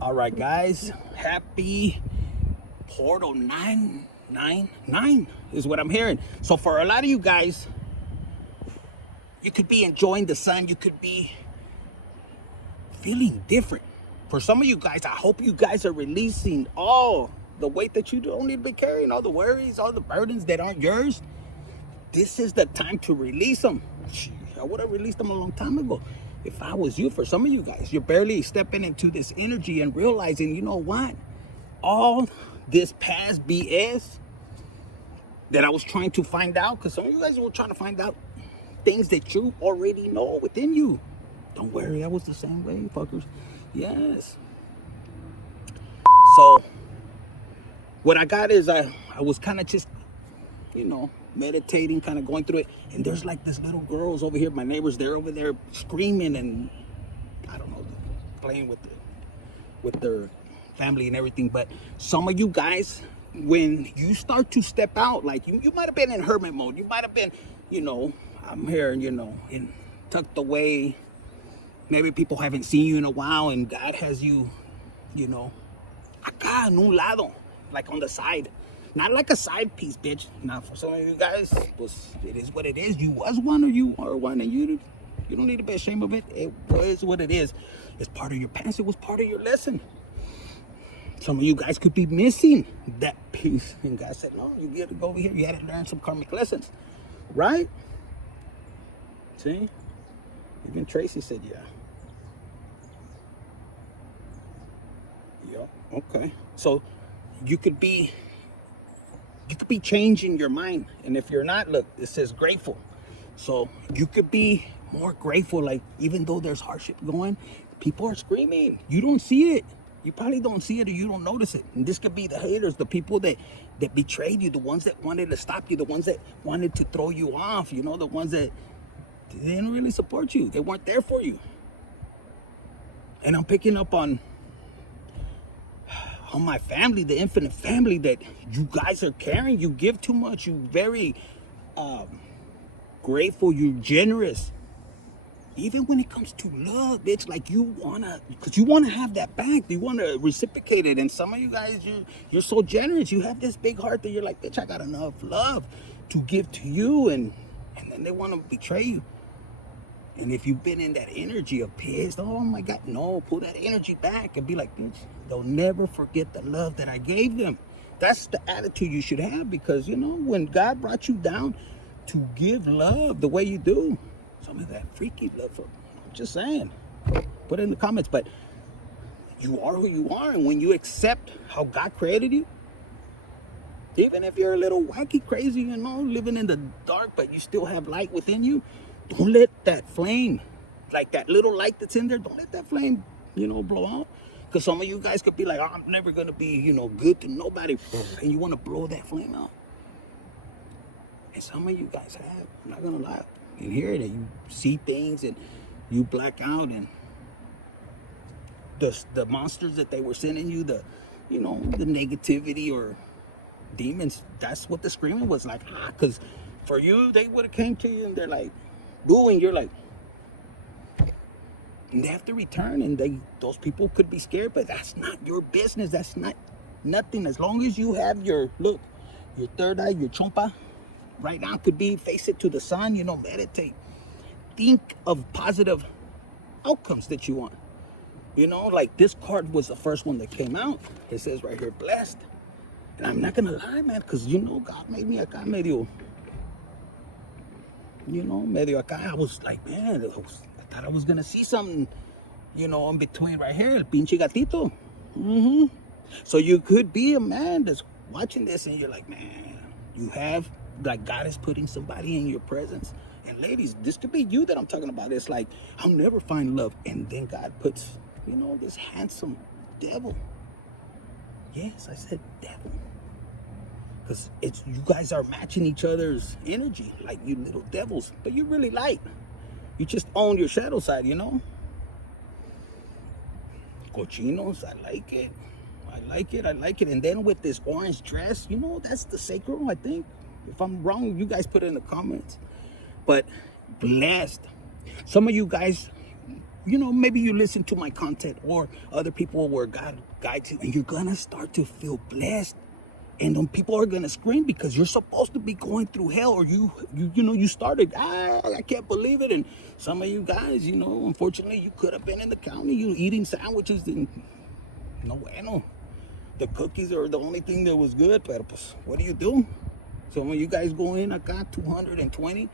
All right, guys, happy portal 999 is what I'm hearing. So for a lot of you guys, you could be enjoying the sun. You could be feeling different. For some of you guys, I hope you guys are releasing all the weight that you don't need to be carrying, all the worries, all the burdens that aren't yours. This is the time to release them. I would have released them a long time ago if I was you. For some of you guys, you're barely stepping into this energy and realizing, you know what? All this past BS that I was trying to find out, because some of you guys were trying to find out things that you already know within you. Don't worry, I was the same way, fuckers. Yes. So what I got is I was kind of just, meditating, kind of going through it, and there's like this little girls over here, my neighbors, they're over there screaming and I don't know, playing with their family and everything. But some of you guys, when you start to step out, like you might have been in hermit mode, you might have been, I'm here, in tucked away. Maybe people haven't seen you in a while, and God has you, acá en un lado, like on the side. Not like a side piece, bitch. Now, for some of you guys, pues, it is what it is. You was one or you are one, and you don't need to be ashamed of it. It was what it is. It's part of your past. It was part of your lesson. Some of you guys could be missing that piece. And God said, no, you get to go over here. You had to learn some karmic lessons. Right? See? Even Tracy said, yeah. Yep. Okay. So you could be changing your mind. And if you're not, look, it says grateful. So you could be more grateful. Like, even though there's hardship going, people are screaming. You don't see it. You probably don't see it, or you don't notice it. And this could be the haters, the people that betrayed you, the ones that wanted to stop you, the ones that wanted to throw you off, the ones that didn't really support you. They weren't there for you. And I'm picking up on my family, the infinite family that you guys are carrying. You give too much. You very grateful. You're generous. Even when it comes to love, bitch, like because you wanna have that back. You wanna reciprocate it. And some of you guys, you're so generous. You have this big heart that you're like, bitch, I got enough love to give to you, and then they wanna betray you. And if you've been in that energy of pissed, oh my God, no, pull that energy back and be like, bitch, they'll never forget the love that I gave them. That's the attitude you should have, because, when God brought you down to give love the way you do, some of that freaky love, I'm just saying, put it in the comments. But you are who you are, and when you accept how God created you, even if you're a little wacky, crazy, living in the dark, but you still have light within you, don't let that flame, like that little light that's in there, don't let that flame, blow out. Because some of you guys could be like, oh, I'm never going to be, good to nobody. And you want to blow that flame out. And some of you guys have, I'm not going to lie. You hear it, and you see things, and you black out, and the monsters that they were sending you, the negativity or demons, that's what the screaming was like. Because for you, they would have came to you and they're like, boo, and you're like, and they have to return, and those people could be scared, but that's not your business. That's not nothing. As long as you have your third eye, your chompa, right now could be face it to the sun, meditate. Think of positive outcomes that you want. Like this card was the first one that came out. It says right here, blessed. And I'm not gonna lie, man, because God made me acá medio acá. I was like, man, I thought I was gonna see something, in between right here, el pinche gatito. So you could be a man that's watching this, and you're like, man, you have, like, God is putting somebody in your presence. And ladies, this could be you that I'm talking about. It's like, I'll never find love. And then God puts, this handsome devil. Yes, I said devil. Because you guys are matching each other's energy, like you little devils. But you're really light. You just own your shadow side, Cochinos, I like it. I like it. And then with this orange dress, that's the sacral, I think. If I'm wrong, you guys put it in the comments. But blessed. Some of you guys, you know, maybe you listen to my content or other people where God guides you, and you're gonna start to feel blessed. And then people are gonna scream because you're supposed to be going through hell, or you know, you started, I can't believe it. And some of you guys, you know, unfortunately, you could have been in the county, you eating sandwiches, and no bueno. The cookies are the only thing that was good, pero pues, what do you do? So when you guys go in acá 220,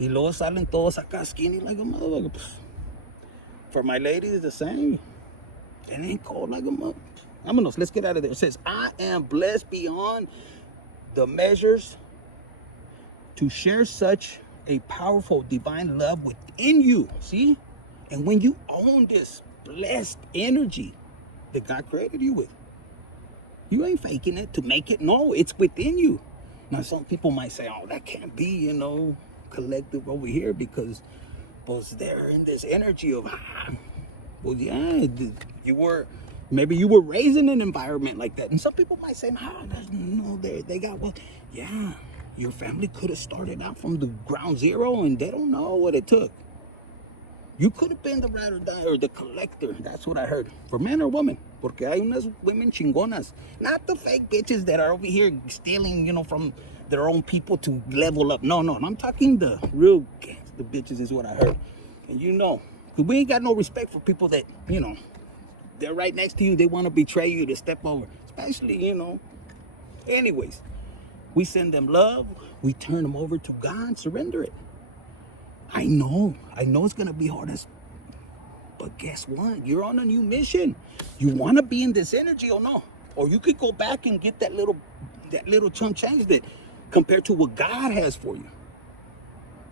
y luego salen todos acá skinny like a motherfucker. Pues, for my ladies, the same. It ain't cold like a motherfucker. Vámonos, let's get out of there. It says, I am blessed beyond the measures to share such a powerful divine love within you. See? And when you own this blessed energy that God created you with, you ain't faking it to make it. No, it's within you. Now, some people might say, oh, that can't be, you know, collective over here because, well, they're in this energy of, well, yeah, maybe you were raised in an environment like that. And some people might say, no, they got, well, yeah, your family could have started out from the ground zero and they don't know what it took. You could have been the ride or die or the collector. That's what I heard. For man or woman. Porque hay unas women chingonas. Not the fake bitches that are over here stealing, you know, from their own people to level up. No. I'm talking the real gangster bitches is what I heard. And you know, because we ain't got no respect for people that, you know, they're right next to you. They want to betray you to step over. Especially, you know. Anyways, we send them love. We turn them over to God. Surrender it. I know it's going to be hard as, but guess what? You're on a new mission. You want to be in this energy or no? Or you could go back and get that little chunk change that compared to what God has for you.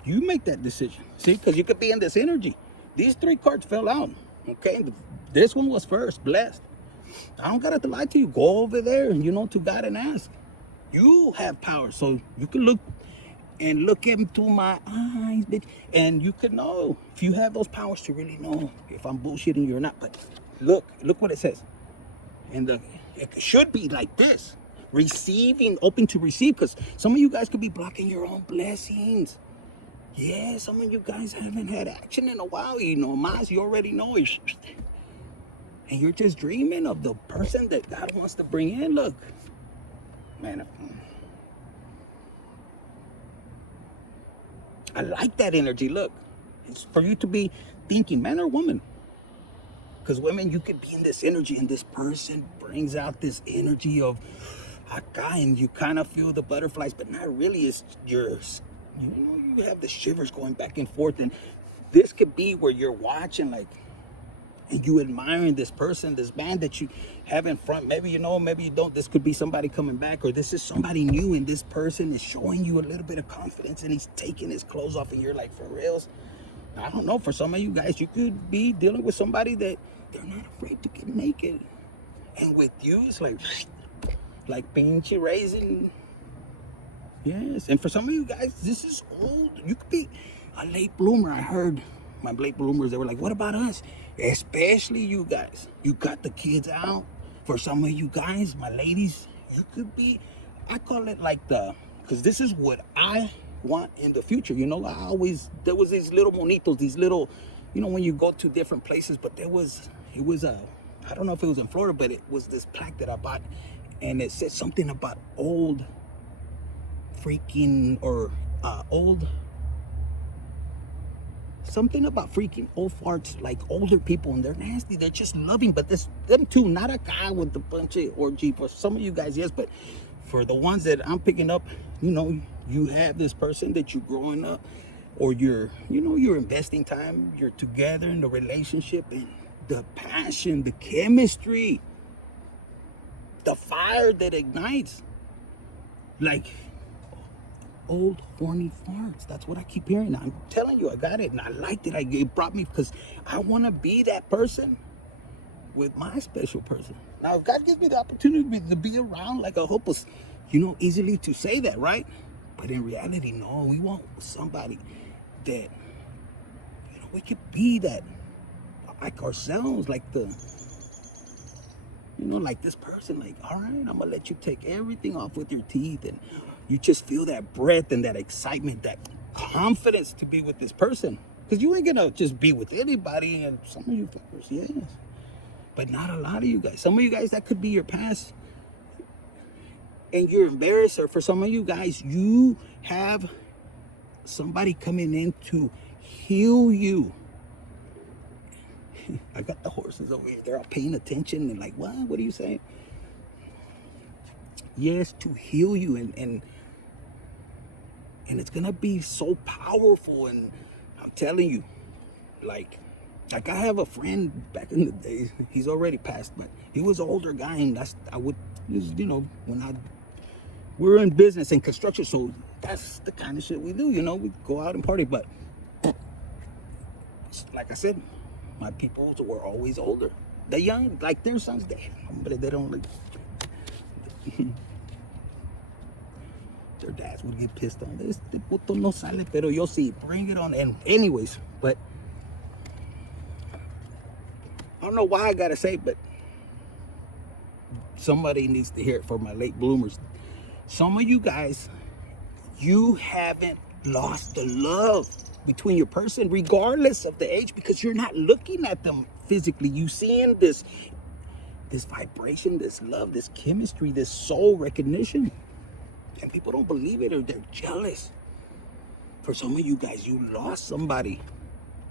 You make that decision. See, because you could be in this energy. These 3 cards fell out. Okay, this one was first, blessed. I don't got to lie to you. Go over there and, you know, to God and ask. You have power, so you can look into my eyes, bitch, and you could know if you have those powers to really know if I'm bullshitting you or not. But look what it says. And it should be like this: receiving, open to receive, because some of you guys could be blocking your own blessings. Yeah, some of you guys haven't had action in a while. You know, Maz, you already know it. And you're just dreaming of the person that God wants to bring in. Look, man, I like that energy. Look, it's for you to be thinking, man or woman. Because women, you could be in this energy and this person brings out this energy of acá, and you kind of feel the butterflies, but not really. It's yours. You know, you have the shivers going back and forth. And this could be where you're watching, like, and you admiring this person, this man that you have in front. Maybe you know, maybe you don't. This could be somebody coming back, or this is somebody new, and this person is showing you a little bit of confidence, and he's taking his clothes off, and you're like, for reals? I don't know. For some of you guys, you could be dealing with somebody that they're not afraid to get naked. And with you, it's like pinche raising. Yes. And for some of you guys, this is old. You could be a late bloomer. I heard my late bloomers, they were like, what about us? Especially you guys. You got the kids out. For some of you guys, my ladies, you could be, I call it like because this is what I want in the future. You know, there was these little monitos, these little, you know, when you go to different places, but it was I don't know if it was in Florida, but it was this plaque that I bought, and it said something about old something about freaking old farts, like older people, and they're nasty, they're just loving, but them too, not a guy with the bunch of orgy. For some of you guys, yes, but for the ones that I'm picking up, you know, you have this person that you're growing up, or you're investing time, you're together in the relationship, and the passion, the chemistry, the fire that ignites, like old horny farts. That's what I keep hearing. I'm telling you, I got it, and I liked it. It brought me, because I want to be that person with my special person. Now, if God gives me the opportunity to be around, like, I hope it's, you know, easily to say that, right? But in reality, no, we want somebody that, you know, we could be that, like ourselves, like like this person, like, all right, I'm gonna let you take everything off with your teeth, and you just feel that breath and that excitement, that confidence to be with this person. Because you ain't gonna just be with anybody, and some of you fuckers, yes. But not a lot of you guys. Some of you guys, that could be your past. And you're embarrassed, or for some of you guys, you have somebody coming in to heal you. I got the horses over here. They're all paying attention and like, what are you saying? Yes, to heal you, and it's gonna be so powerful. And I'm telling you, like I have a friend back in the days. He's already passed, but he was an older guy, and when we're in business and construction, so that's the kind of shit we do. We go out and party. But like I said, my people were always older. The young, like their sons, they don't like. Their dads would get pissed on this. Este puto no sale, pero yo sí, bring it on. And anyways, but I don't know why I gotta say, but somebody needs to hear it for my late bloomers. Some of you guys, you haven't lost the love between your person, regardless of the age, because you're not looking at them physically. You seeing this vibration, this love, this chemistry, this soul recognition. And people don't believe it, or they're jealous. For some of you guys, you lost somebody.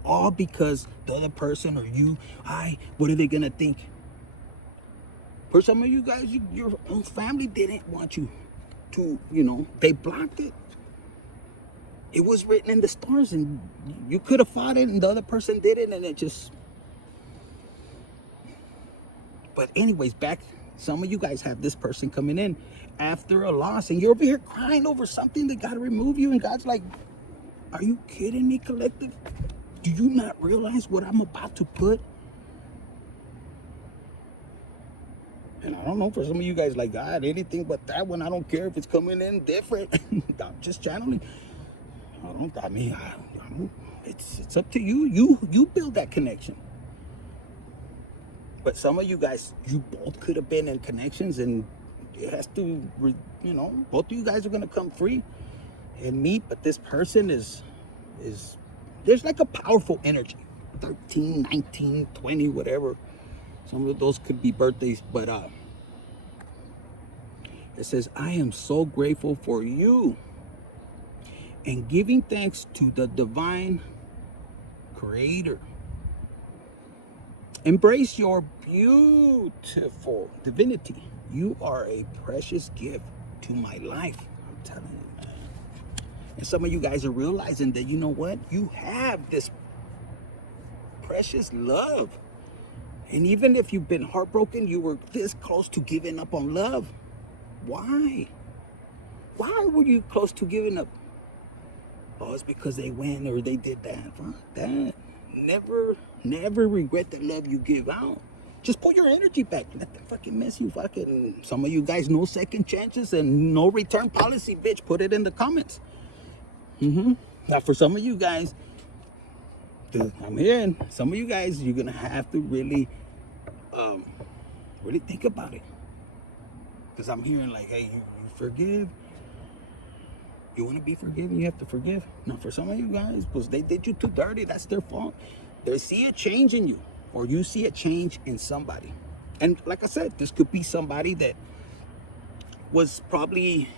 All because the other person or you, what are they gonna think? For some of you guys, your own family didn't want you to, they blocked it. It was written in the stars, and you could have fought it, and the other person did it, and it just... But anyways, some of you guys have this person coming in after a loss, and you're over here crying over something that God remove you, and God's like, are you kidding me, collective? Do you not realize what I'm about to put? And I don't know, for some of you guys, like, God, anything but that one, I don't care if it's coming in different. I'm just channeling. It's up to you. You build that connection. But some of you guys, you both could have been in connections, and it has to, both of you guys are going to come free and meet. But this person is there's like a powerful energy. 13, 19, 20, whatever. Some of those could be birthdays, but it says, I am so grateful for you, and giving thanks to the divine creator. Embrace your beautiful divinity. You are a precious gift to my life. I'm telling you, man. And some of you guys are realizing that, you know what? You have this precious love. And even if you've been heartbroken, you were this close to giving up on love. Why? Why were you close to giving up? Oh, it's because they went or they did that. Fuck that. Never regret the love you give out. Just put your energy back. Let them fucking mess you fucking. Some of you guys, no second chances and no return policy, bitch. Put it in the comments. Now, for some of you guys, I'm hearing some of you guys, you're gonna have to really think about it. Because I'm hearing like, hey, you forgive. You want to be forgiven, you have to forgive. Now, for some of you guys, because they did you too dirty, that's their fault. They see a change in you, or you see a change in somebody. And like I said, this could be somebody that was probably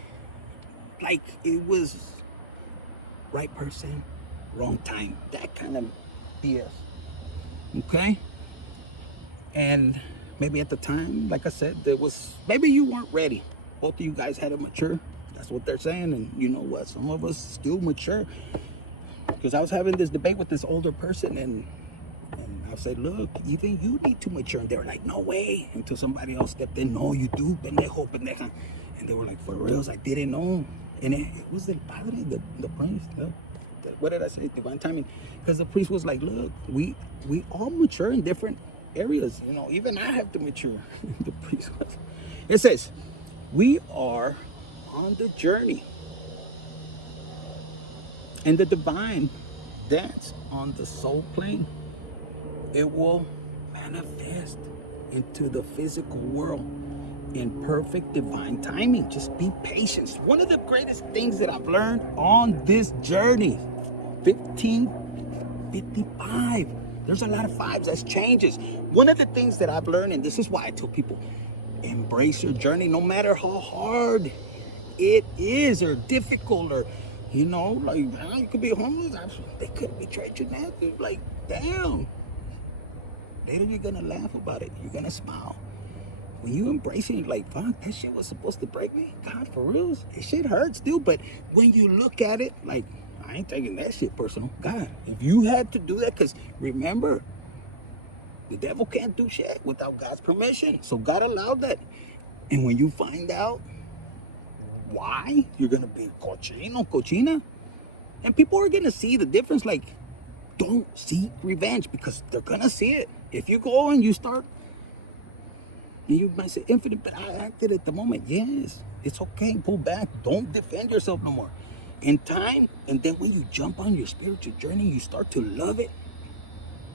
like, it was right person, wrong time, that kind of BS. Okay? And maybe at the time, like I said, maybe you weren't ready. Both of you guys had to mature. That's what they're saying. And you know what? Some of us still mature. Because I was having this debate with this older person, and I said, look, even you need to mature. And they were like, no way. Until somebody else stepped in. No, you do, pendejo, pendeja. And they were like, for reals, I didn't know. And it was the padre, the priest. What did I say? Divine timing. Because the priest was like, look, we all mature in different areas. Even I have to mature. The priest was. It says, we are on the journey, and the divine dance on the soul plane. It will manifest into the physical world in perfect divine timing. Just be patient. One of the greatest things that I've learned on this journey, 15 55. There's a lot of fives. That's changes. One of the things that I've learned, and this is why I tell people, embrace your journey, no matter how hard it is or difficult, or you know, like you could be homeless. They could have betrayed you now. Like, damn. Later you're gonna laugh about it. You're gonna smile. When you embrace it, like, fuck, that shit was supposed to break me. God, for real, it shit hurts still. But when you look at it, like, I ain't taking that shit personal. God, if you had to do that, because remember, the devil can't do shit without God's permission. So God allowed that. And when you find out why, you're gonna be cochina. And people are gonna see the difference. Like, don't seek revenge, because they're gonna see it. If you go and you start, and you might say, Infinite, but I acted at the moment. Yes, it's okay. Pull back. Don't defend yourself no more. In time, and then when you jump on your spiritual journey, you start to love it.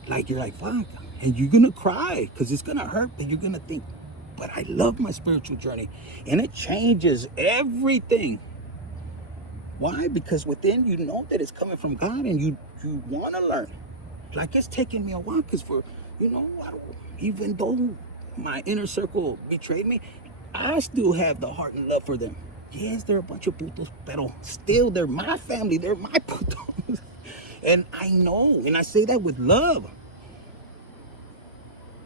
Like, you're like, fuck. And you're going to cry, because it's going to hurt, but you're going to think, but I love my spiritual journey. And it changes everything. Why? Because within, you know that it's coming from God, and you want to learn. Like, it's taking me a while, because for, you know, even though my inner circle betrayed me, I still have the heart and love for them. Yes, they're a bunch of putos, pero still, they're my family. They're my putos. And I know, and I say that with love.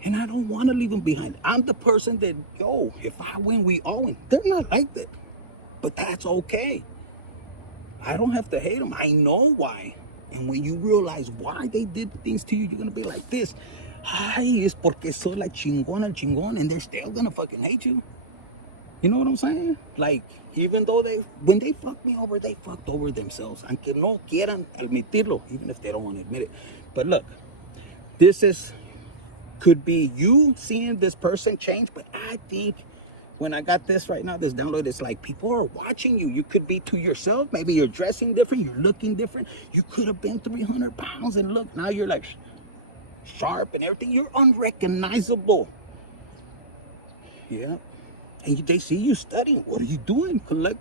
And I don't want to leave them behind. I'm the person that, yo, if I win, we all win. They're not like that. But that's okay. I don't have to hate them. I know why. And when you realize why they did things to you, you're going to be like this. Ay, es porque soy la chingona, chingón, and they're still gonna fucking hate you. You know what I'm saying? Like, even though when they fucked me over, they fucked over themselves. Aunque no quieran admitirlo, even if they don't want to admit it. But look, could be you seeing this person change, but I think when I got this right now, this download, it's like people are watching you. You could be to yourself. Maybe you're dressing different, you're looking different. You could have been 300 pounds, and look, now you're like sharp and everything. You're unrecognizable. Yeah. And they see you studying. What are you doing? Collect.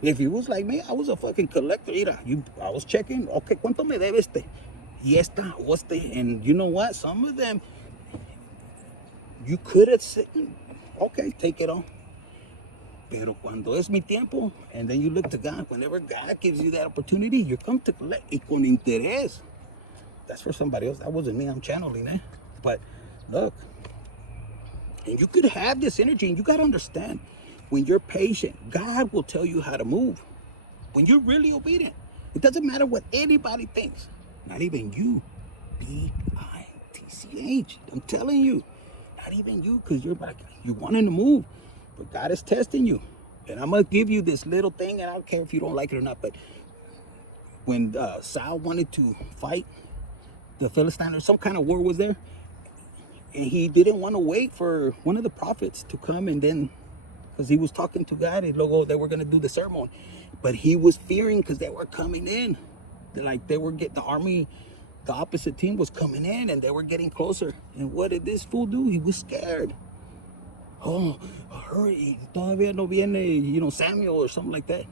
If you was like me, I was a fucking collector. I was checking. Okay, ¿cuánto me debe este? Y esta, o este. And you know what? Some of them, you could have said, okay, take it on. Pero cuando es mi tiempo, and then you look to God, whenever God gives you that opportunity, you come to collect. Y con interés. That's for somebody else. That wasn't me. I'm channeling it. But look, and you could have this energy, and you got to understand, when you're patient, God will tell you how to move. When you're really obedient, it doesn't matter what anybody thinks. Not even you. bitch. I'm telling you. Not even you, because you're wanting to move. But God is testing you. And I'm going to give you this little thing, and I don't care if you don't like it or not, but when Saul wanted to fight the Philistines, or some kind of war was there, and he didn't want to wait for one of the prophets to come, and then, because he was talking to God, and logo, they were going to do the ceremony, but he was fearing because they were coming in. They were getting the army, the opposite team was coming in, and they were getting closer. And what did this fool do? He was scared. Oh, hurry, todavía no viene, Samuel or something like that.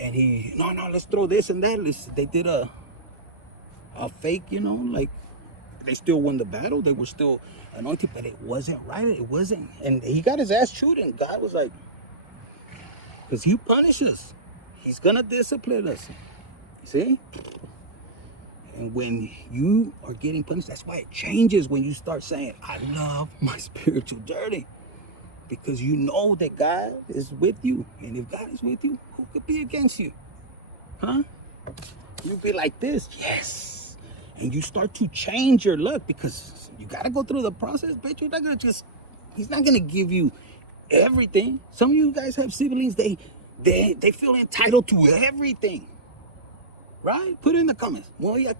And no, let's throw this and that. They did a fake, like they still won the battle. They were still anointed, but it wasn't right. It wasn't. And he got his ass chewed, and God was like, because he punishes us. He's going to discipline us. See? And when you are getting punished, that's why it changes when you start saying, I love my spiritual journey. Because you know that God is with you. And if God is with you, who could be against you? Huh? You'll be like this. Yes. And you start to change your luck, because you got to go through the process, bitch. You're not going to he's not going to give you everything. Some of you guys have siblings, they feel entitled to everything. Right? Put it in the comments. Well, yeah,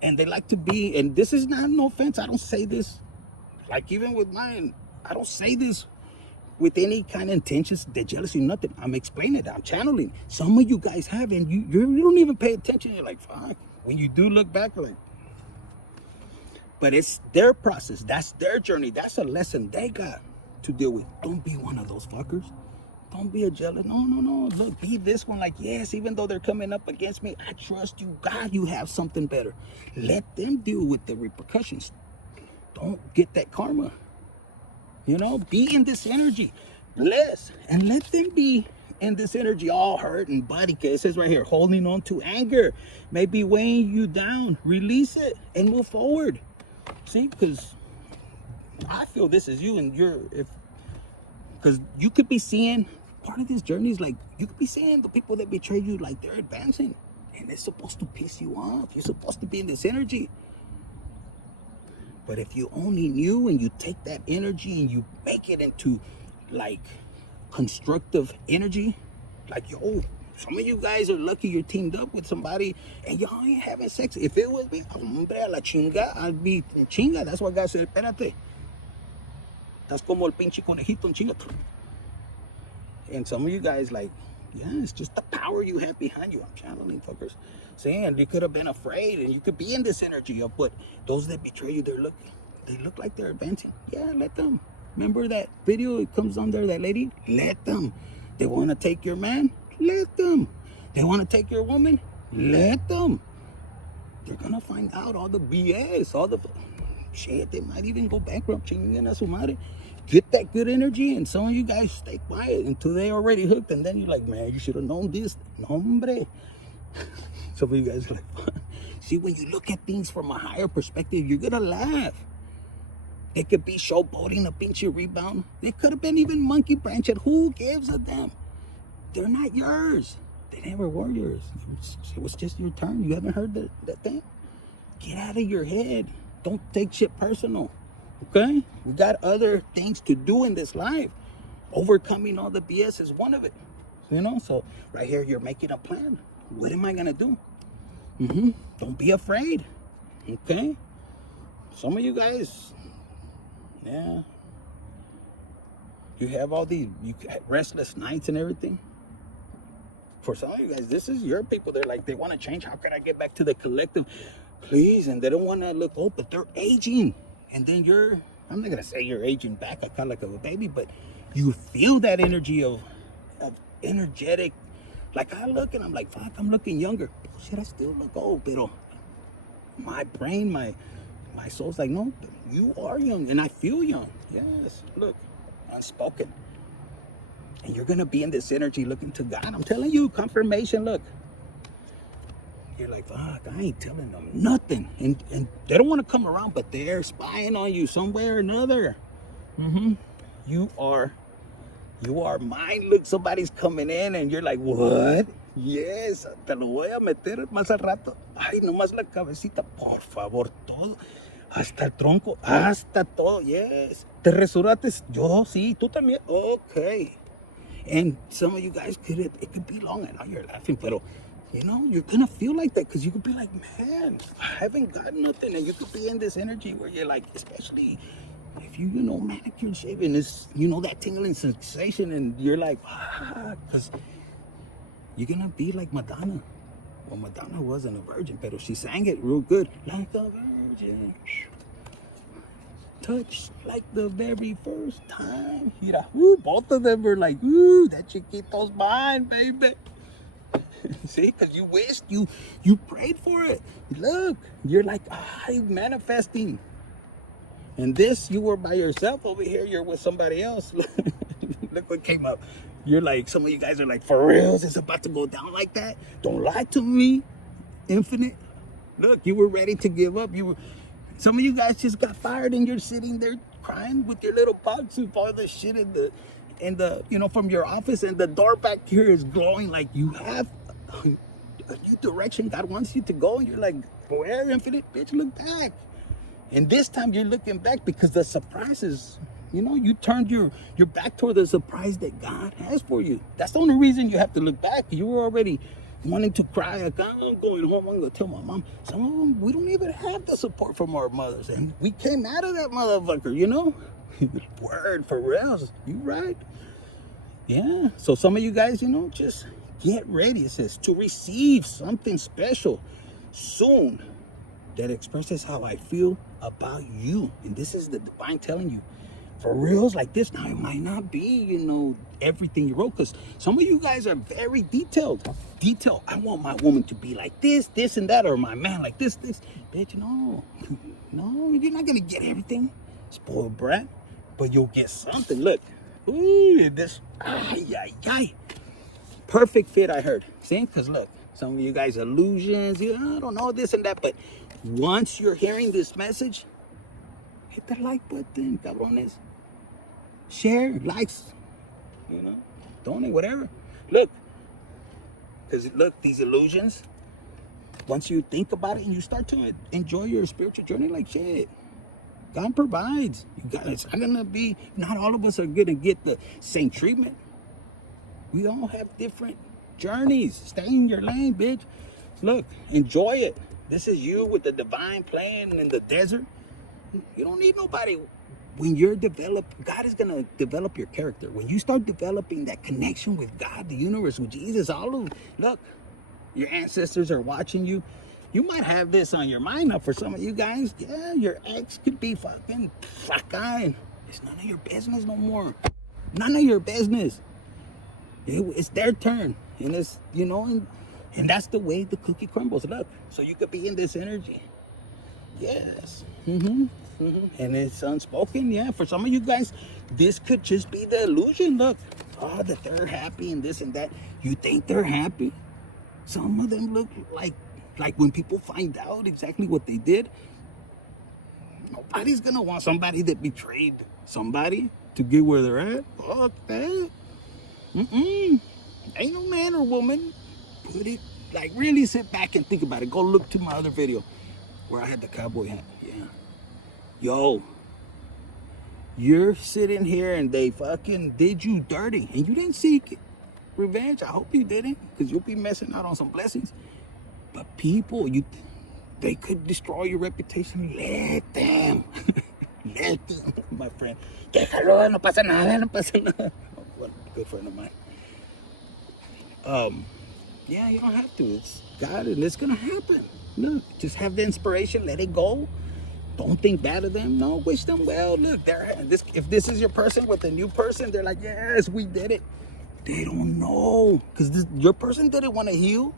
and they like to be, and this is not, no offense, I don't say this, like even with mine, I don't say this with any kind of intentions, the jealousy, nothing. I'm explaining it. I'm channeling. Some of you guys have, and you don't even pay attention. You're like, fuck. When you do look back, like, but it's their process. That's their journey. That's a lesson they got to deal with. Don't be one of those fuckers. Don't be a jealous. No. Look, be this one. Like, yes, even though they're coming up against me, I trust you. God, you have something better. Let them deal with the repercussions. Don't get that karma. You know, be in this energy. Bless. And let them be in this energy all hurt and body. It says right here, holding on to anger. Maybe weighing you down. Release it and move forward. See, because I feel this is you, and because you could be seeing part of this journey is like you could be seeing the people that betray you, like they're advancing, and it's supposed to piss you off. You're supposed to be in this energy. But if you only knew and you take that energy and you make it into like constructive energy, like, yo, some of you guys are lucky you're teamed up with somebody and y'all ain't having sex. If it was me, hombre, a la chinga, I'd be chinga. That's what God said, espérate. That's como el pinche conejito en chinga. And some of you guys, like, yeah, it's just the power you have behind you. I'm channeling, fuckers. Saying you could have been afraid and you could be in this energy of what those that betray you, they look like they're advancing. Yeah, let them. Remember that video? It comes on there, that lady? Let them. They want to take your man? Let them. They want to take your woman? Let them. They're going to find out all the BS, all the shit. They might even go bankrupt. Chinguen a su madre. Get that good energy, and some of you guys stay quiet until they already hooked, and then you're like, man, you should have known this. No, hombre. Some of you guys are like, see, when you look at things from a higher perspective, you're gonna laugh. It could be showboating, a pinche rebound. It could have been even monkey branching. Who gives a damn? They're not yours. They never were yours. It was just your turn. You haven't heard that thing? Get out of your head. Don't take shit personal. Okay? We got other things to do in this life. Overcoming all the BS is one of it. You know, so right here, you're making a plan. What am I gonna do? Don't be afraid. Okay? Some of you guys, yeah, you have all these restless nights and everything. For some of you guys, this is your people. They're like, they want to change. How can I get back to the collective? Please. And they don't want to look old, but they're aging. And then I'm not going to say you're aging back, I kind of like a baby, but you feel that energy of energetic. Like I look and I'm like, fuck, I'm looking younger. Shit, I still look old, but my brain, my soul's like, no, you are young, and I feel young. Yes, look, unspoken. And you're going to be in this energy looking to God. I'm telling you, confirmation, look. You're like, fuck, I ain't telling them nothing. And they don't want to come around, but they're spying on you some way or another. You are mine. Look, somebody's coming in and you're like, what? Yes, te lo voy a meter más al rato. Ay, nomás la cabecita, por favor, todo. Hasta el tronco, hasta todo, yes. Te resurrates, yo sí, tú también, okay. And some of you guys it could be long. I know you're laughing, but you know, you're gonna feel like that because you could be like, man, I haven't got nothing. And you could be in this energy where you're like, especially if you know, manicured shaving is, you know, that tingling sensation, and you're like, because you're gonna be like Madonna. Well, Madonna wasn't a virgin, but she sang it real good. Like a virgin. Touch like the very first time. Yeah, woo, both of them were like, ooh, that chiquito's mine, baby. See, because you wished, you prayed for it. Look, you're like, I'm manifesting. And this, you were by yourself. Over here, you're with somebody else. Look what came up. You're like, some of you guys are like, for reals, it's about to go down like that? Don't lie to me, Infinite. Look, you were ready to give up. Some of you guys just got fired and you're sitting there crying with your little box of all this shit in the you know, from your office, and the door back here is glowing like you have a new direction God wants you to go, and you're like, where, Infinite? Bitch, look back. And this time you're looking back because the surprise is, you know, you turned your back toward the surprise that God has for you. That's the only reason you have to look back. You were already wanting to cry, like, I'm going home, I'm going to tell my mom. Some of them, we don't even have the support from our mothers. And we came out of that motherfucker, you know? Word, for real. You right. Yeah. So some of you guys, you know, just get ready. It says to receive something special soon that expresses how I feel about you. And this is the divine telling you, for reals like this. Now, it might not be, you know, everything you wrote, because some of you guys are very detailed. I want my woman to be like this, this, and that, or my man like this. Bitch, no. No, you're not going to get everything. Spoiled brat. But you'll get something. Look. Ooh, this. Ay. Perfect fit, I heard. See? Because look, some of you guys illusions. I don't know, this and that. But once you're hearing this message, hit the like button, cabrones. Share, likes, you know, donate, whatever. Look, because look, these illusions, once you think about it and you start to enjoy your spiritual journey, like shit, God provides. It's not gonna be, not all of us are gonna get the same treatment. We all have different journeys. Stay in your lane, bitch. Look, enjoy it. This is you with the divine playing in the desert. You don't need nobody. When you're developed, God is going to develop your character. When you start developing that connection with God, the universe, with Jesus, look, your ancestors are watching you. You might have this on your mind now for some of you guys. Yeah, your ex could be fucking flaca. It's none of your business no more. None of your business. It's their turn. And it's, you know, and that's the way the cookie crumbles. Look, so you could be in this energy. Yes. And it's unspoken. Yeah, for some of you guys, this could just be the illusion. Look, that they're happy and this and that. You think they're happy. Some of them look like when people find out exactly what they did, nobody's gonna want somebody that betrayed somebody to get where they're at. Fuck that. Ain't no man or woman. Put it, like, really sit back and think about it. Go look to my other video where I had the cowboy hat. Yeah. Yo, you're sitting here and they fucking did you dirty and you didn't seek revenge. I hope you didn't, because you'll be messing out on some blessings. But people, they could destroy your reputation. Let them. Let them, my friend. Déjalo, no pasa nada, no pasa nada. What a good friend of mine. Yeah, you don't have to. It's God, and it's gonna happen. Look, just have the inspiration, let it go. Don't think bad of them. No, wish them well. Look, if this is your person with a new person, they're like, yes, we did it. They don't know, because your person didn't want to heal.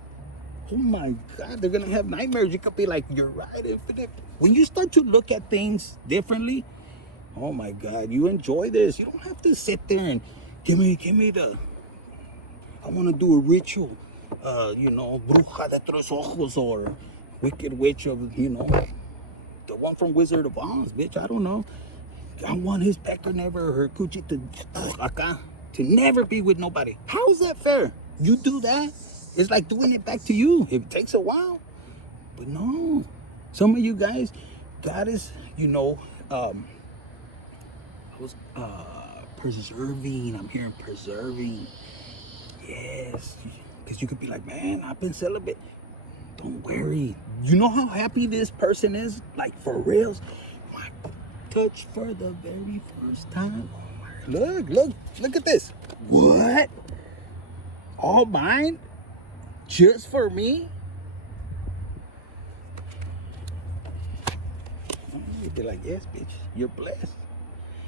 Oh my God, they're gonna have nightmares. You could be like, you're right, infinite. When you start to look at things differently, oh my God, you enjoy this. You don't have to sit there and give me the, I want to do a ritual, you know, bruja de tres ojos, or wicked witch of, you know, the one from Wizard of Oz, bitch. I don't know. I want his pecker never, her coochie to never be with nobody. How is that fair? You do that, it's like doing it back to you. It takes a while, but no. Some of you guys, God is, you know, I was preserving. I'm hearing preserving. Yes, because you could be like, man, I've been celibate. Don't worry. You know how happy this person is? Like, for reals. My touch for the very first time. Look at this. What? All mine? Just for me? They're like, yes, bitch, you're blessed.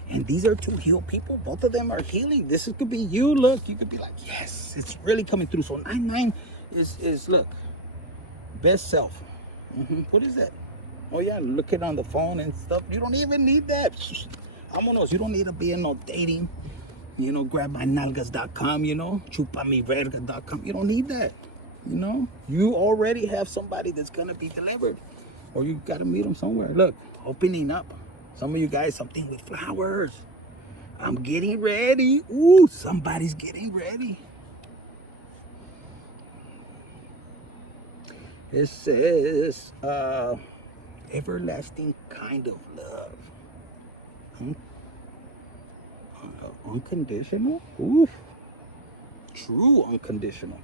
And these are two healed people. Both of them are healing. This could be you. Look, you could be like, yes, it's really coming through. So 9-9 is look, best self. What is that? Oh yeah, look it on the phone and stuff. You don't even need that. Vámonos. You don't need to be in no dating. You know, grabmynalgas.com, you know, chupamiverga.com. You don't need that. You know, you already have somebody that's gonna be delivered, or you gotta meet them somewhere. Look, opening up. Some of you guys, something with flowers. I'm getting ready. Ooh, somebody's getting ready. It says, everlasting kind of love. Unconditional? Ooh. True unconditional.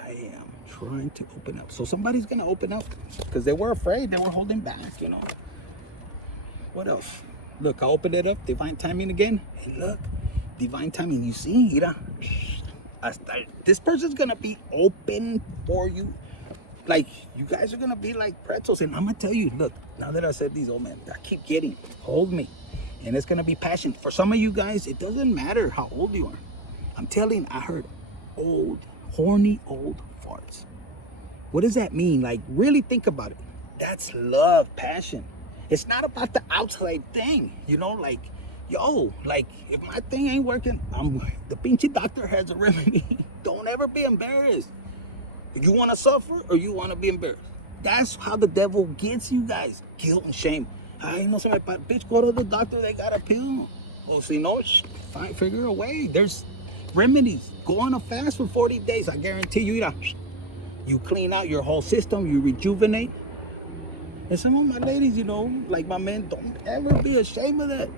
I am trying to open up. So somebody's going to open up because they were afraid. They were holding back, you know. What else? Look, I opened it up. Divine timing again. And look, divine timing. You see? Mira. This person's going to be open for you. Like, you guys are going to be like pretzels. And I'm going to tell you, look, now that I said these, oh man, I keep getting, hold me. And it's gonna be passion. For some of you guys, it doesn't matter how old you are. I'm telling, I heard old, horny old farts. What does that mean? Like, really think about it. That's love, passion. It's not about the outside thing, you know, like, yo, like, if my thing ain't working, the pinche doctor has a remedy. Don't ever be embarrassed. You want to suffer or you want to be embarrassed? That's how the devil gets you guys. Guilt and shame. I know somebody, bitch, go to the doctor, they got a pill. Well, see, no, fine, figure a way. There's remedies. Go on a fast for 40 days. I guarantee you, you clean out your whole system, you rejuvenate. And some of my ladies, you know, like my men, don't ever be ashamed of that.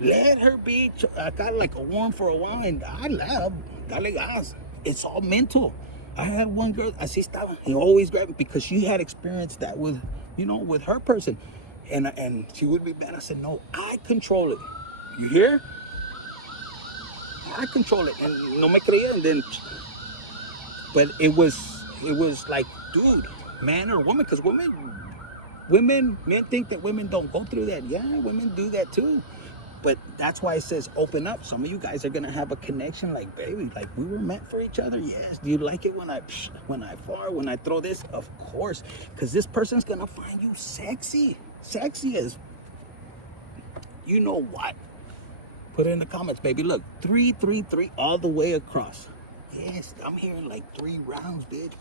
Let her be. I got like a worm for a while, and I laugh. Dale gas. It's all mental. I had one girl, así estaba, he always grabbed me because she had experienced that with, you know, with her person. And she would be bad. I said, no, I control it. You hear? I control it. And no me creía. And then, but it was like, dude, man or woman, because men think that women don't go through that. Yeah, women do that too. But that's why it says open up. Some of you guys are gonna have a connection, like, baby, like we were meant for each other. Yes. Do you like it when I fart, when I throw this? Of course, because this person's gonna find you sexy as you know what. Put it in the comments, baby. Look, 3, 3, 3 all the way across. Yes, I'm hearing like 3 rounds, bitch.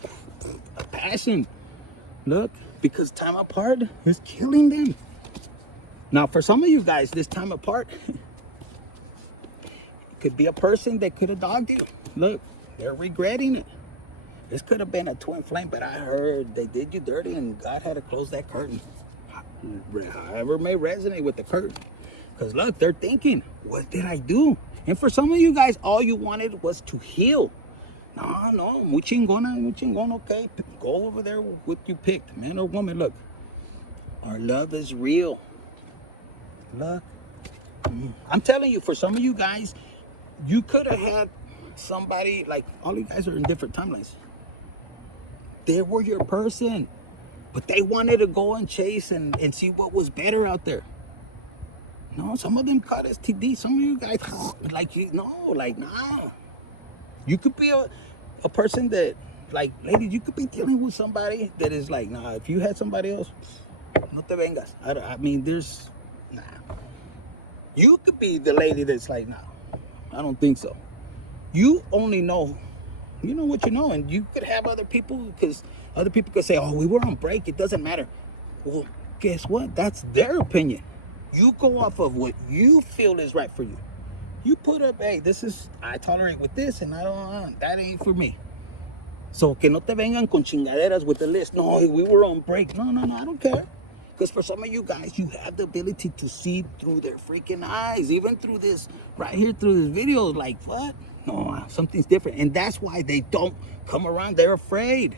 A passion. Look, because time apart is killing them. Now, for some of you guys, this time apart, it could be a person that could have dogged you. Look, they're regretting it. This could have been a twin flame, but I heard they did you dirty and God had to close that curtain. However may resonate with the curtain. Because look, they're thinking, what did I do? And for some of you guys, all you wanted was to heal. No, muy chingón, okay. Go over there with what you picked, man or woman. Look, our love is real. Look, I'm telling you, for some of you guys, you could have had somebody, like, all you guys are in different timelines. They were your person, but they wanted to go and chase and see what was better out there. No, some of them caught STD. Some of you guys, like, nah. You could be a person that, like, ladies, you could be dealing with somebody that is like, nah, if you had somebody else, no te vengas. I mean, there's, nah. You could be the lady that's like, nah, I don't think so. You only know, you know what you know, and you could have other people, because other people could say, oh, we were on break, it doesn't matter. Well, guess what? That's their opinion. You go off of what you feel is right for you. You put up, hey, this is, I tolerate with this, and I don't, that ain't for me. So, que no te vengan con chingaderas with the list. No, we were on break. No, I don't care. Because for some of you guys, you have the ability to see through their freaking eyes, even through this, right here, through this video. Like, what? No, something's different. And that's why they don't come around. They're afraid.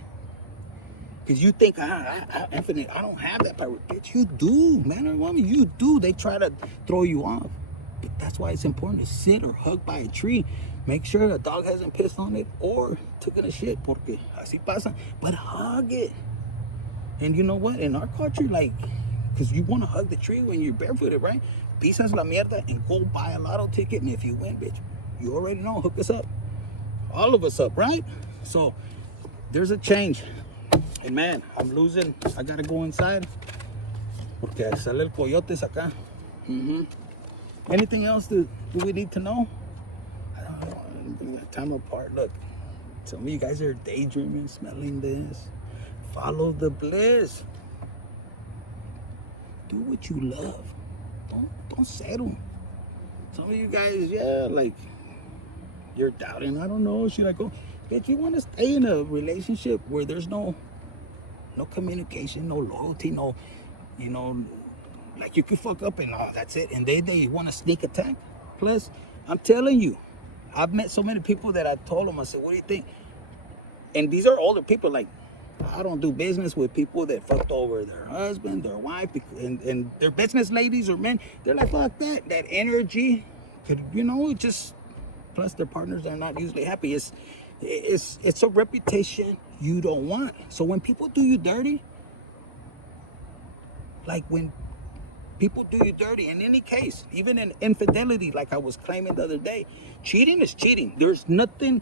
Because you think, Anthony, I don't have that power. Bitch, you do, man or woman, you do. They try to throw you off. But that's why it's important to sit or hug by a tree. Make sure the dog hasn't pissed on it or taken a shit, porque así pasa. But hug it. And you know what? In our culture, like, because you want to hug the tree when you're barefooted, right? Pisas la mierda and go buy a lotto ticket. And if you win, bitch, you already know, hook us up. All of us up, right? So there's a change. And man, I'm losing. I got to go inside. Porque sale el coyotes acá. Anything else do we need to know? I don't know. Time apart. Look, some of you guys are daydreaming, smelling this. Follow the bliss. Do what you love. Don't settle. Some of you guys, yeah, like, you're doubting. I don't know. Should I go? Bitch, you want to stay in a relationship where there's no communication, no loyalty, no, you know, like you could fuck up and that's it. And they want to sneak attack. Plus, I'm telling you, I've met so many people that I told them, I said, what do you think? And these are older people. Like, I don't do business with people that fucked over their husband, their wife, and their business ladies or men. They're like, fuck that. That energy could, you know, just, plus their partners are not usually happy. It's a reputation you don't want. So when people do you dirty, like when People do you dirty. In any case, even in infidelity, like I was claiming the other day, cheating is cheating. There's nothing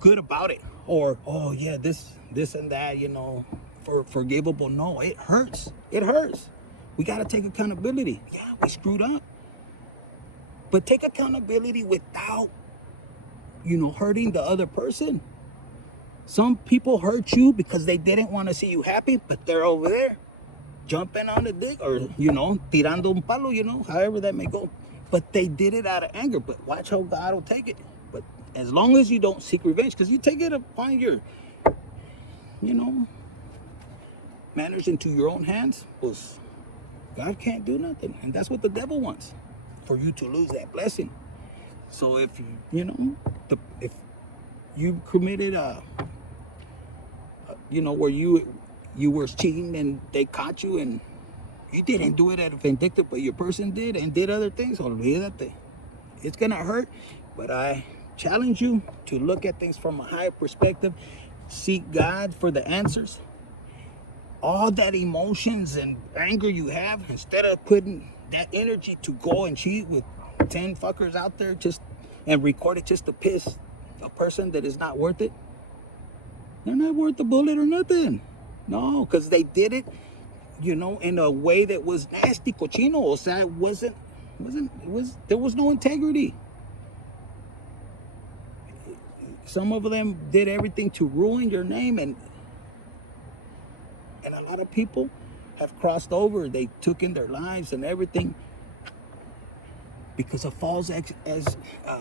good about it. Or, oh yeah, this and that, you know, forgivable. No, it hurts. It hurts. We got to take accountability. Yeah, we screwed up. But take accountability without, you know, hurting the other person. Some people hurt you because they didn't want to see you happy, but they're over there jumping on the dick, or, you know, tirando un palo, you know, however that may go. But they did it out of anger. But watch how God will take it. But as long as you don't seek revenge, because you take it upon your, you know, manners into your own hands, well, God can't do nothing. And that's what the devil wants, for you to lose that blessing. So if, you know, if you committed you know, where you were cheating and they caught you and you didn't do it out of vindictive, but your person did and did other things, olvídate. It's gonna hurt, but I challenge you to look at things from a higher perspective. Seek God for the answers. All that emotions and anger you have, instead of putting that energy to go and cheat with 10 fuckers out there just and record it just to piss a person that is not worth it. They're not worth the bullet or nothing. No, because they did it, you know, in a way that was nasty, cochino. O sea, there was no integrity. Some of them did everything to ruin your name, and a lot of people have crossed over. They took in their lives and everything because of false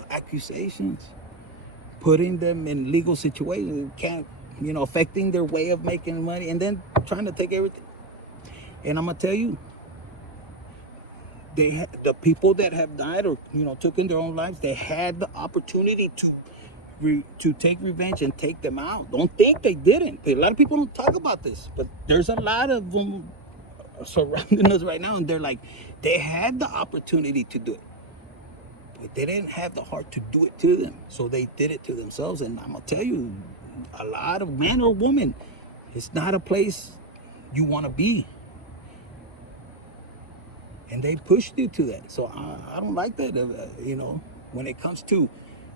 accusations, putting them in legal situations, can't, you know, affecting their way of making money, and then trying to take everything. And I'm gonna tell you, the people that have died or, you know, took in their own lives, they had the opportunity to take revenge and take them out. Don't think they didn't. A lot of people don't talk about this, but there's a lot of them surrounding us right now, and they're like, they had the opportunity to do it, but they didn't have the heart to do it to them, so they did it to themselves. And I'm gonna tell you, a lot of man or woman, it's not a place you want to be, and they pushed you to that. So I don't like that. You know, when it comes to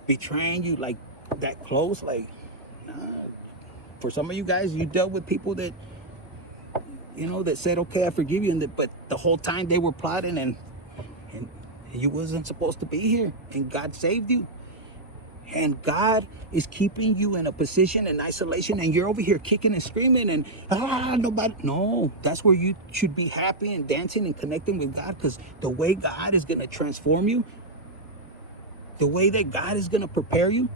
betraying you like that close, like, nah. For some of you guys, you dealt with people that, you know, that said, okay, I forgive you, but the whole time they were plotting, and you wasn't supposed to be here, and God saved you. And God is keeping you in a position in isolation, and you're over here kicking and screaming and nobody. No, that's where you should be happy and dancing and connecting with God, because the way God is going to transform you, the way that God is going to prepare you,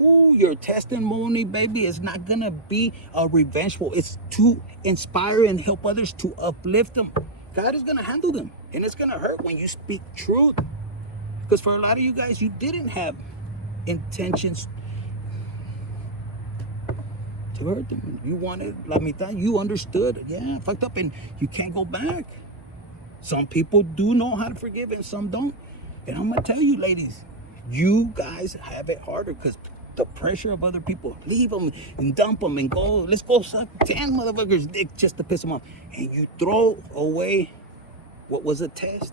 your testimony, baby, is not going to be revengeful. It's to inspire and help others, to uplift them. God is going to handle them, and it's going to hurt when you speak truth, because for a lot of you guys, you didn't have intentions to hurt them. You wanted, la mitad, you understood, yeah, fucked up, and you can't go back. Some people do know how to forgive and some don't. And I'm gonna tell you, ladies, you guys have it harder because the pressure of other people. Leave them and dump them and go, let's go suck 10 motherfuckers' dick just to piss them off. And you throw away what was a test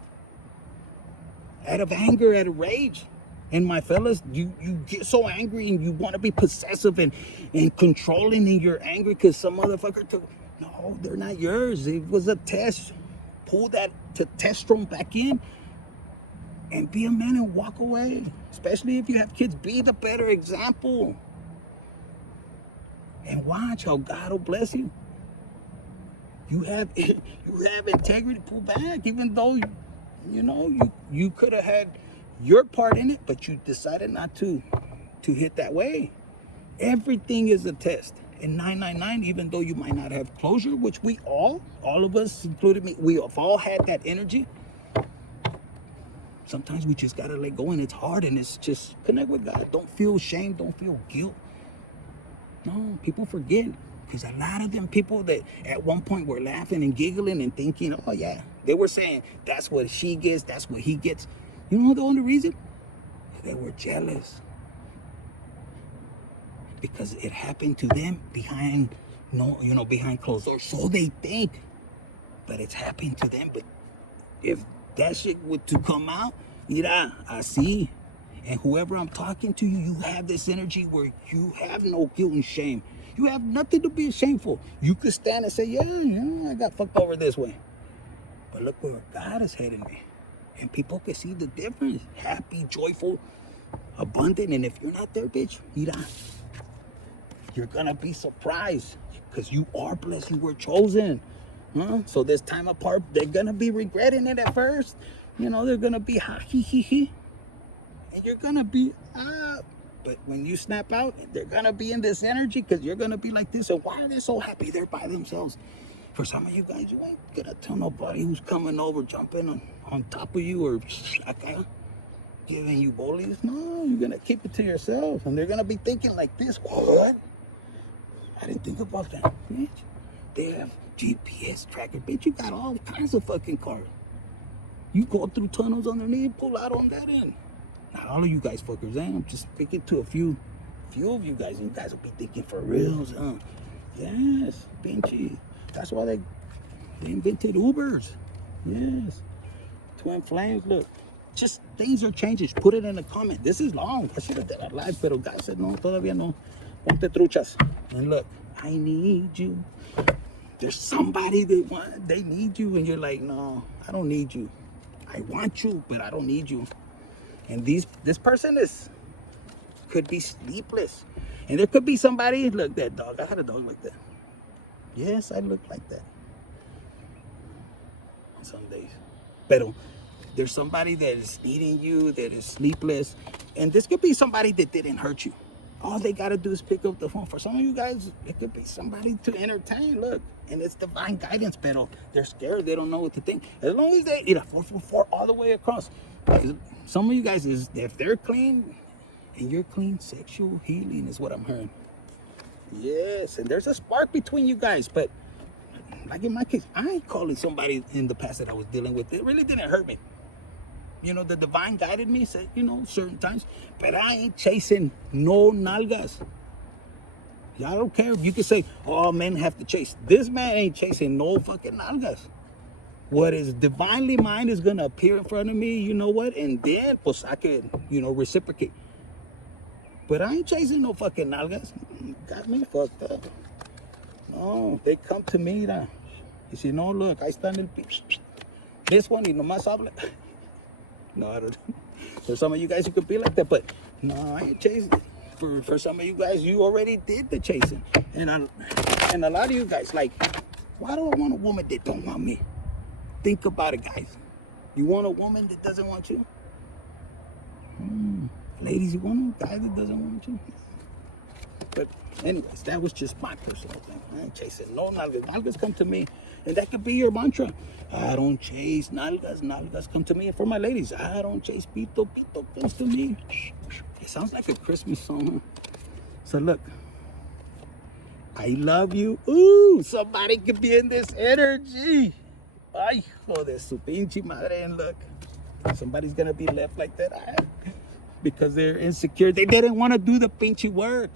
out of anger, out of rage. And my fellas, you get so angry and you want to be possessive and controlling, and you're angry because some motherfucker took. No, they're not yours. It was a test. Pull that testosterone back in and be a man and walk away. Especially if you have kids, be the better example. And watch how God will bless you. You have integrity. Pull back, even though you could have had your part in it, but you decided not to hit that way. Everything is a test. In 999, even though you might not have closure, which we all of us, including me, we have all had that energy. Sometimes we just gotta let go, and it's hard, and it's just connect with God. Don't feel shame, don't feel guilt. No, people forget, because a lot of them people that at one point were laughing and giggling and thinking, oh yeah, they were saying that's what she gets, that's what he gets. You know the only reason? They were jealous. Because it happened to them behind closed doors. So they think. but it's happening to them. But if that shit were to come out, mira, I see. And whoever I'm talking to, you have this energy where you have no guilt and shame. You have nothing to be ashamed for. You could stand and say, yeah, I got fucked over this way. But look where God is heading me. And people can see the difference. Happy, joyful, abundant. And if you're not there, bitch, mira, you're gonna be surprised. Because you are blessed, you were chosen. So this time apart, they're gonna be regretting it at first. You know, they're gonna be ha he he. And you're gonna be but when you snap out, they're gonna be in this energy because you're gonna be like this. And why are they so happy they're by themselves? For some of you guys, you ain't gonna tell nobody who's coming over, jumping on top of you or giving you bullies. No, you're gonna keep it to yourself. And they're gonna be thinking like this. What? I didn't think about that, bitch. They have GPS tracker, bitch. You got all kinds of fucking cars. You go through tunnels underneath, pull out on that end. Not all of you guys fuckers, I'm just speaking to a few of you guys. You guys will be thinking for reals, Yes, pinchy. That's why they invented Ubers. Yes. Twin flames, look. Just things are changing. Put it in a comment. This is long. I should have done it live, pero God said no, todavía no. Ponte truchas. And look, I need you. There's somebody they need you, and you're like, no, I don't need you. I want you, but I don't need you. And this person could be sleepless. And there could be somebody, look, that dog. I had a dog like that. Yes, I look like that. Some days. But there's somebody that is needing you, that is sleepless. And this could be somebody that didn't hurt you. All they got to do is pick up the phone. For some of you guys, it could be somebody to entertain, look. And it's divine guidance, but they're scared. They don't know what to think. As long as they, 444 all the way across. Some of you guys, if they're clean and you're clean, sexual healing is what I'm hearing. Yes, and there's a spark between you guys. But like in my case, I ain't calling somebody in the past that I was dealing with. It really didn't hurt me. You know, the divine guided me, said, certain times. But I ain't chasing no nalgas. I don't care. You can say, oh, men have to chase. This man ain't chasing no fucking nalgas. What is divinely mine is going to appear in front of me, you know what? And then, pues, I can, reciprocate. But I ain't chasing no fucking nalgas. Got me fucked up. No, they come to me. You see, no, look, I stand in this one, y nomás habla. No, I don't. For some of you guys, you could be like that, but no, I ain't chasing. For some of you guys, you already did the chasing. And a lot of you guys, like, why do I want a woman that don't want me? Think about it, guys. You want a woman that doesn't want you? Ladies, you want a guy that doesn't want you? But anyways, that was just my personal thing. I ain't chasing no nalgas. Nalgas come to me. And that could be your mantra. I don't chase nalgas. Nalgas come to me. And for my ladies, I don't chase pito. Pito comes to me. It sounds like a Christmas song, huh? So look. I love you. Ooh, somebody could be in this energy. Ay, hijo de su pinche madre. And look, somebody's going to be left like that. Because they're insecure. They didn't want to do the pinche work.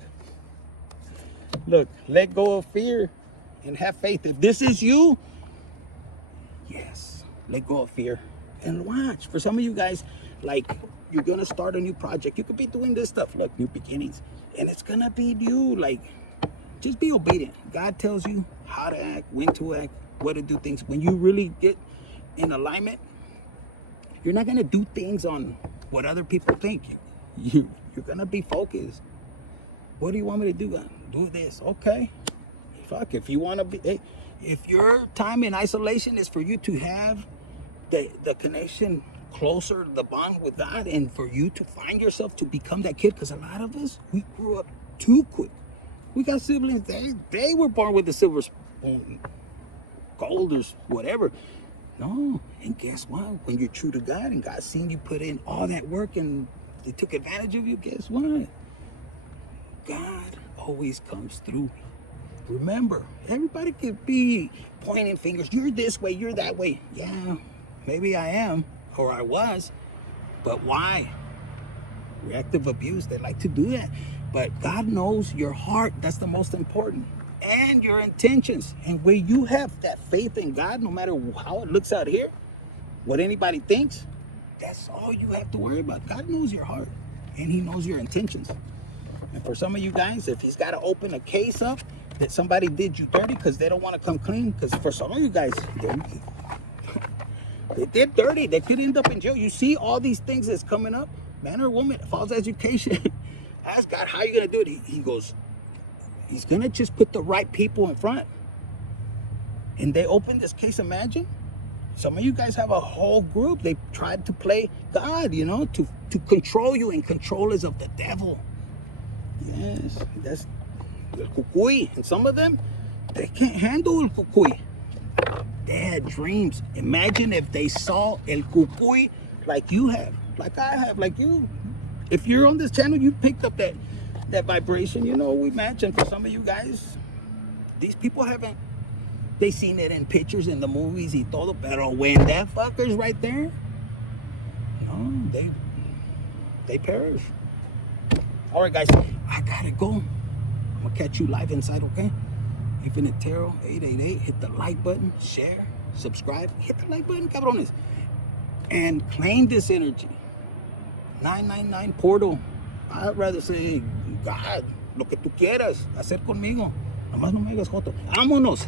Look, let go of fear and have faith. If this is you, yes, let go of fear and watch. For some of you guys, like, you're going to start a new project. You could be doing this stuff, look, new beginnings. And it's going to be new. Like, just be obedient. God tells you how to act, when to act, what to do things. When you really get in alignment, you're not going to do things on what other people think. You're going to be focused. What do you want me to do? Do this. Okay. Fuck, if you want to be, hey, if your time in isolation is for you to have the connection closer, the bond with God, and for you to find yourself to become that kid, because a lot of us, we grew up too quick. We got siblings, they were born with a silver spoon, gold or whatever. No, and guess what? When you're true to God and God's seen you put in all that work and they took advantage of you, guess what? God always comes through. Remember, everybody could be pointing fingers. You're this way, you're that way. Yeah, maybe I am, or I was. But why? Reactive abuse, they like to do that. But God knows your heart. That's the most important. and your intentions. And when you have that faith in God, no matter how it looks out here, what anybody thinks, that's all you have to worry about. God knows your heart, and he knows your intentions. And for some of you guys, if he's got to open a case up that somebody did you dirty because they don't want to come clean, because for some of you guys, they did dirty. They could end up in jail. You see all these things that's coming up, man or woman, false education. Ask God, how are you going to do it? He goes, he's going to just put the right people in front. And they opened this case. Imagine some of you guys have a whole group. They tried to play God, you know, to control you, and control is of the devil. Yes, that's el cucuy. And some of them, they can't handle el cucuy. They had dreams. Imagine if they saw el cucuy like you have, like I have, like you. If you're on this channel, you picked up that vibration. You know, we match. And for some of you guys, these people haven't. They seen it in pictures, in the movies, y todo. Pero when that fucker's right there, no, they perish. All right, guys, I gotta go. I'm gonna catch you live inside, okay? Infinite Tarot 888. Hit the like button, share, subscribe. Hit the like button, cabrones, and claim this energy. 999 portal. I'd rather say, God, lo que tú quieras hacer conmigo. Nomás no me hagas joto. Vámonos.